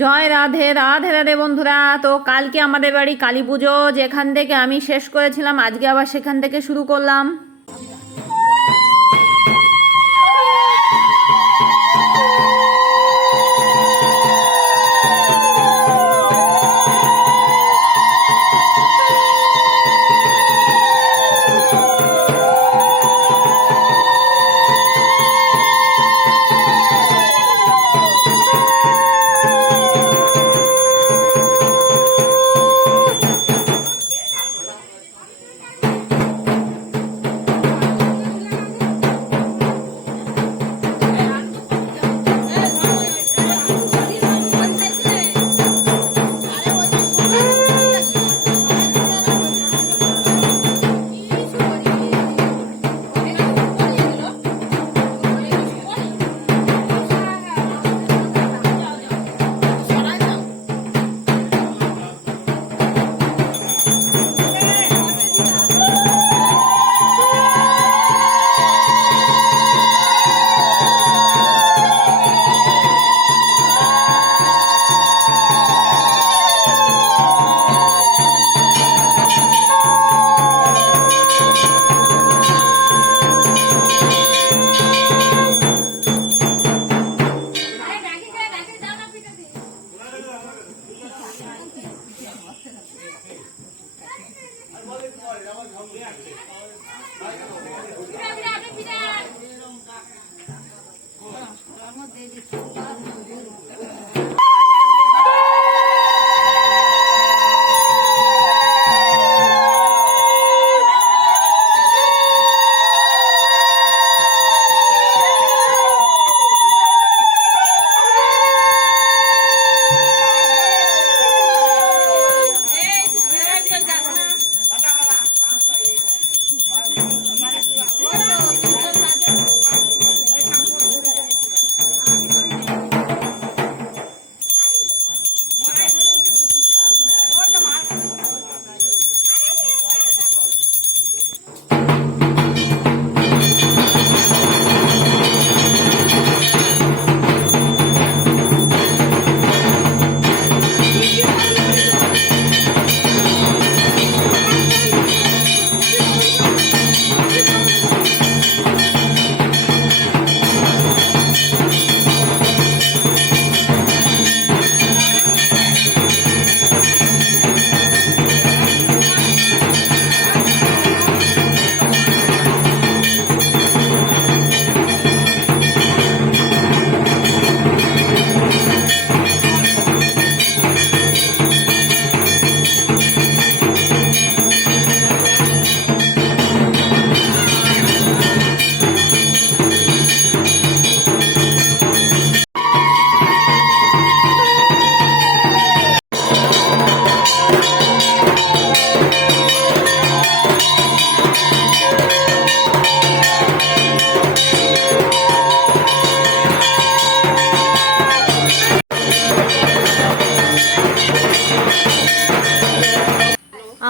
জয় রাধে রাধে রাধে বন্ধুরা। তো কালকে আমাদের বাড়ি কালী পুজো, যেখান থেকে আমি শেষ করেছিলাম আজকে আবার সেখান থেকে শুরু করলাম।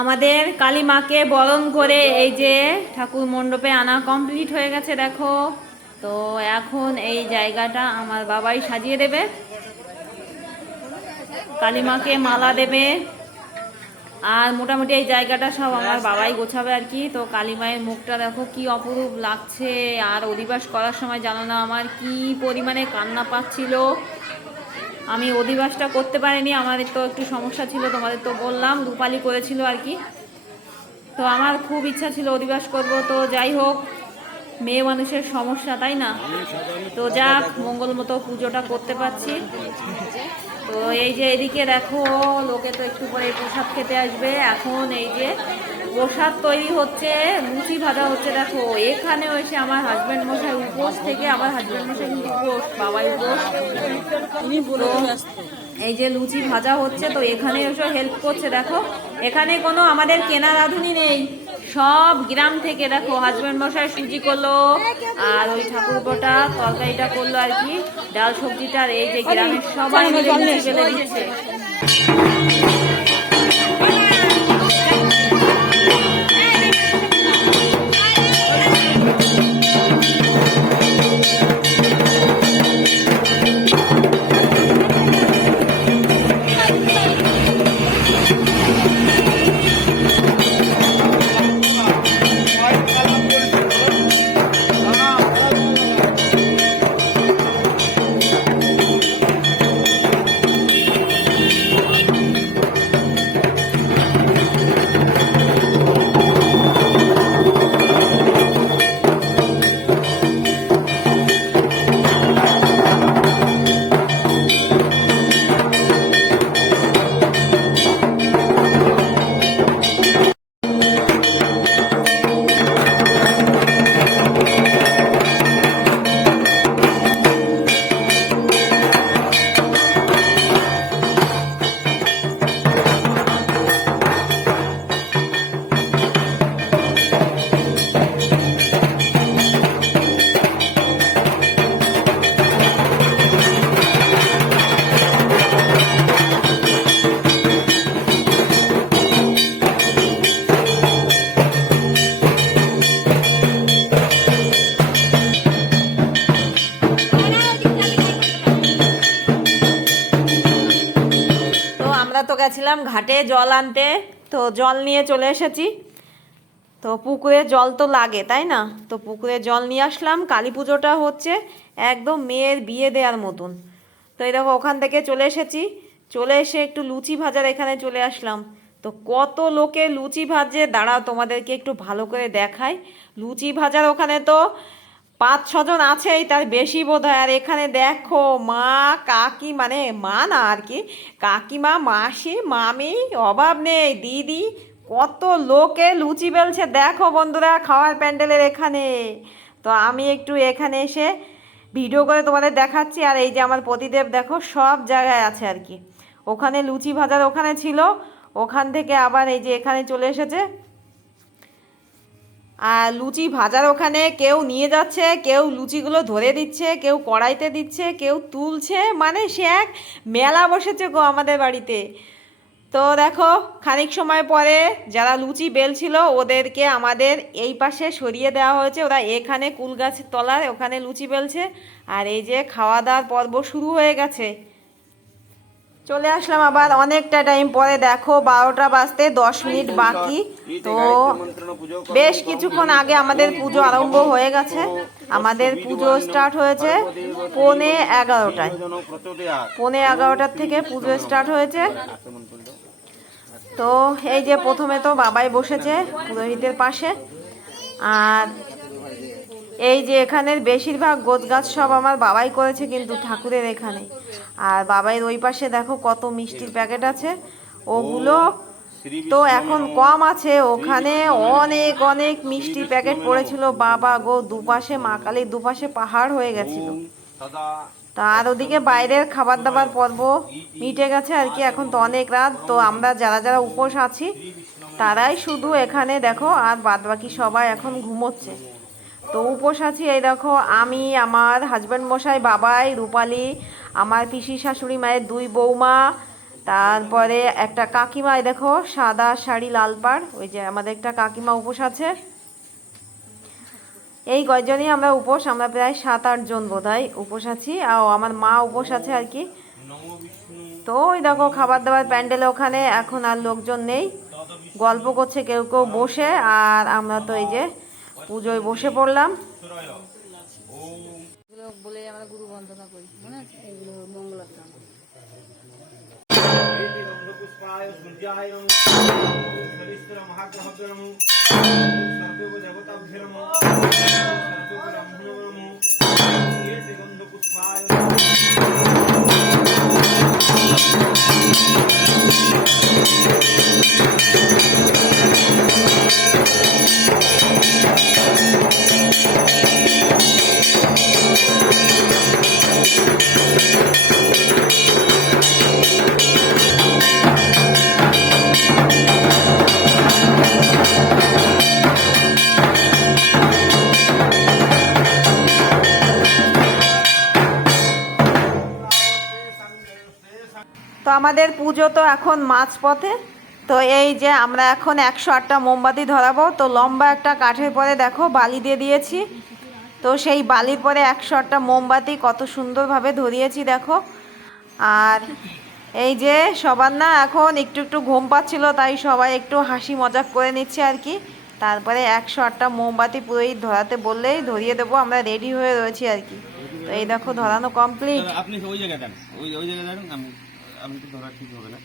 আমাদের কালী মাকে বরণ করে এই যে ঠাকুর মণ্ডপে আনা কমপ্লিট হয়ে গেছে দেখো। তো এখন এই জায়গাটা আমার বাবাই সাজিয়ে দেবে, কালী মাকে মালা দেবে, আর মোটামুটি এই জায়গাটা সব আমার বাবাই গোছাবে আর কি। তো কালী মায়ের মুখটা দেখো কি অপরূপ লাগছে, আর অধিবাস করার সময় জানো না আমার কি পরিমাণে কান্না পাচ্ছিল। আমি অধিবাসটা করতে পারিনি, আমাদের তো একটু সমস্যা ছিল, তোমাদের তো বললাম, রূপালি করেছিল আর কি। তো আমার খুব ইচ্ছা ছিল অধিবাস করব, তো যাই হোক, মেয়ে মানুষের সমস্যা তাই না। তো যাক, মঙ্গল মতো পুজোটা করতে পারছি। তো এই যে এদিকে দেখো, লোকে তো একটু পরে প্রসাদ খেতে আসবে। এখন এই যে প্রসাদ তৈরি হচ্ছে, লুচি ভাজা হচ্ছে দেখো। এখানেও এসে আমার হাজব্যান্ড মশাই উপোস থেকে, আমার হাজব্যান্ড মশাই কিন্তু উপোস, বাবাই উপোস। এই যে লুচি ভাজা হচ্ছে, তো এখানে এসে হেল্প করছে দেখো। এখানে কোনো আমাদের কেনা রাঁধুনি নেই, সব গ্রাম থেকে দেখো। হাজব্যান্ড মশাই সুজি করলো, আর ওই ঠাকুরপোটা তরকারিটা করলো আর কি, ডাল সবজিটা। আর এই যে গ্রামের সবাই মিলে লুচি ফেলে দিচ্ছে। তো গেছিলাম ঘাটে জল আনতে, তো জল নিয়ে চলে এসেছি। তো পুকুরে জল তো লাগে তাই না, তো পুকুরে জল নিয়ে আসলাম। কালী পুজোটা হচ্ছে একদম মেয়ের বিয়ে দেওয়ার মতন। তো এই দেখো ওখান থেকে চলে এসেছি, চলে এসে একটু লুচি ভাজার এখানে চলে আসলাম। তো কত লোকে লুচি ভাজে, দাঁড়াও তোমাদেরকে একটু ভালো করে দেখাই। লুচি ভাজার ওখানে তো 5-6 জন আছেই, তার বেশি বোধ হয়। আর এখানে দেখো মা কাকি, মানে মা না আর কি, কাকিমা মাসি মামি অভাব নেই, দিদি, কত লোকে লুচি বেলছে দেখো বন্ধুরা খাওয়ার প্যান্ডেলের এখানে। তো আমি একটু এখানে এসে ভিডিও করে তোমাদের দেখাচ্ছি। আর এই যে আমার পতিদেব দেখো সব জায়গায় আছে আর কি। ওখানে লুচি ভাজার ওখানে ছিল, ওখান থেকে আবার এই যে এখানে চলে এসেছে। আর লুচি ভাজার ওখানে কেউ নিয়ে যাচ্ছে, কেউ লুচিগুলো ধরে দিচ্ছে, কেউ কড়াইতে দিচ্ছে, কেউ তুলছে, মানে সে এক মেলা বসেছে গো আমাদের বাড়িতে। তো দেখো খানিক সময় পরে যারা লুচি বেলছিল ওদেরকে আমাদের এই পাশে সরিয়ে দেওয়া হয়েছে, ওরা এখানে কুল গাছের তলার ওখানে লুচি বেলছে। আর এই যে খাওয়া দাওয়ার পর্ব শুরু হয়ে গেছে। চলে আসলাম আবার অনেকটা টাইম পরে, দেখো 12টা বাজতে 10 মিনিট বাকি। তো বেশ কিছুক্ষণ আগে আমাদের পুজো আরম্ভ হয়ে গেছে। আমাদের পুজো স্টার্ট হয়েছে 11:45টায়, 11:45টার থেকে পুজো স্টার্ট হয়েছে। তো এই যে প্রথমে তো বাবাই বসেছে পুরোহিতের পাশে। আর এই যে এখানের বেশিরভাগ গোছগাছ সব আমার বাবাই করেছে কিন্তু ঠাকুরের এখানে। আর বাবাইয়ের ওই পাশে দেখো কত মিষ্টির প্যাকেট আছে, ওগুলো তো এখন কম আছে। ওখানে অনেক অনেক মিষ্টির প্যাকেট পড়েছিল বাবা গো, দুপাশে মা কালীর দুপাশে পাহাড় হয়ে গেছিল। তার ওদিকে বাইরের খাবার দাবার পর্ব মিটে গেছে আর কি। এখন তো অনেক রাত, তো আমরা যারা যারা উপোস আছি তারাই শুধু এখানে দেখো, আর বাদবাকি সবাই এখন ঘুমোচ্ছে। তো উপোস আছি এই দেখো আমি, আমার হাজব্যান্ড মশাই, বাবাই, রূপালী, আমার পিসি শাশুড়ি মায়ের 2 বৌমা, তারপরে একটা কাকিমা, এই দেখো সাদা শাড়ি লাল পাড়, ওই যে আমাদের একটা কাকিমা উপোস আছে। এই কয়জনই আমরা উপোস, আমরা প্রায় 7-8 জন বোধহয় উপোস আছি। আর আমার মা উপোস আছে আর কি। তো ওই দেখো খাবার দাবার প্যান্ডেলে ওখানে এখন আর লোকজন নেই, গল্প করছে কেউ কেউ বসে। আর আমরা তো এই যে পুজোয় বসে পড়লাম। বলে আমরা গুরু বন্দনা করি, মনে আছে এগুলো মঙ্গলার নাম। তো আমাদের পুজো তো এখন মাঝপথে। তো এই যে আমরা এখন 108টা মোমবাতি ধরাবো। তো লম্বা একটা কাঠের পরে দেখো বালি দিয়ে দিয়েছি। তো সেই বালির পরে 108টা মোমবাতি কত সুন্দরভাবে ধরিয়েছি দেখো। আর এই যে সবার না এখন একটু একটু ঘুম পাচ্ছিল, তাই সবাই একটু হাসি মজাক করে নিচ্ছে আর কি। তারপরে 108টা মোমবাতি পুরোই ধরাতে বললেই ধরিয়ে দেবো, আমরা রেডি হয়ে রয়েছি আর কি। তো এই দেখো ধরানো কমপ্লিট। আপনি ওই জায়গায় দেন, ওই জায়গায় দেন, আমি তো ধরা ঠিক হবে না।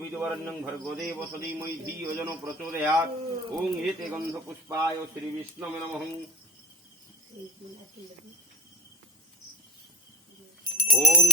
विदुवरण्यं भर्गोदेव सधीमहि धियो यो नः प्रचोदयात्। ओं एते गन्धपुष्पाय श्री विष्णवे नमः। ओं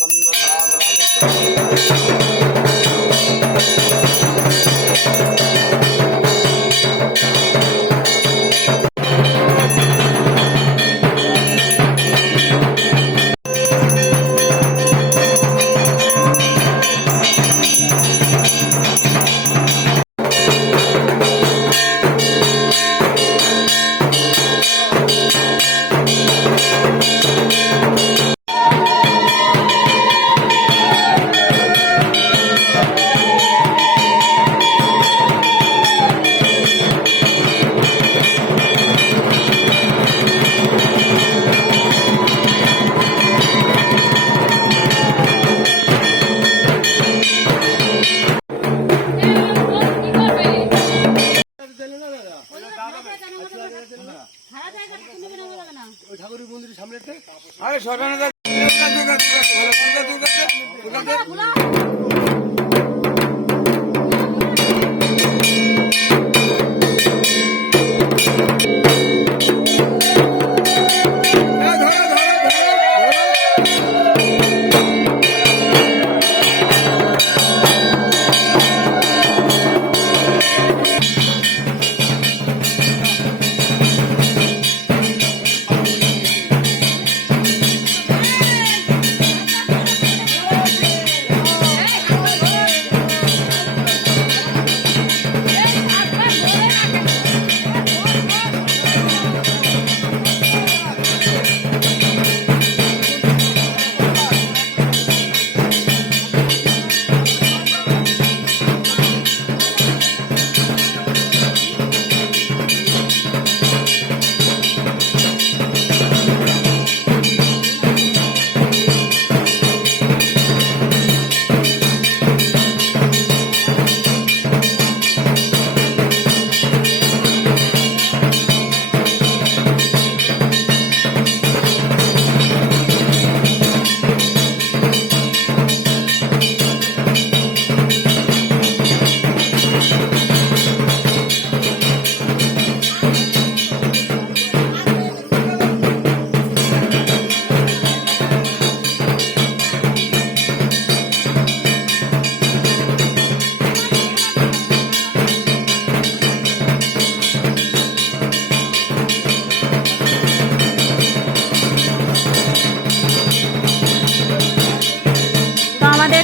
ঠাকুরের মন্দিরের সামনে আরে সরানো যাক।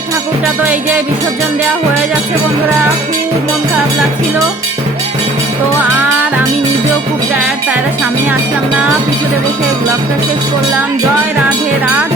ঠাকুরটা তো এই যে বিসর্জন দেওয়া হয়ে যাচ্ছে বন্ধুরা, খুব মন খারাপ লাগছিল। তো আর আমি নিজেও খুব টায়ার্ড, তাই সামনে আসলাম না, পিছনে বসে ব্লগটা শেষ করলাম। জয় রাধে রাধে।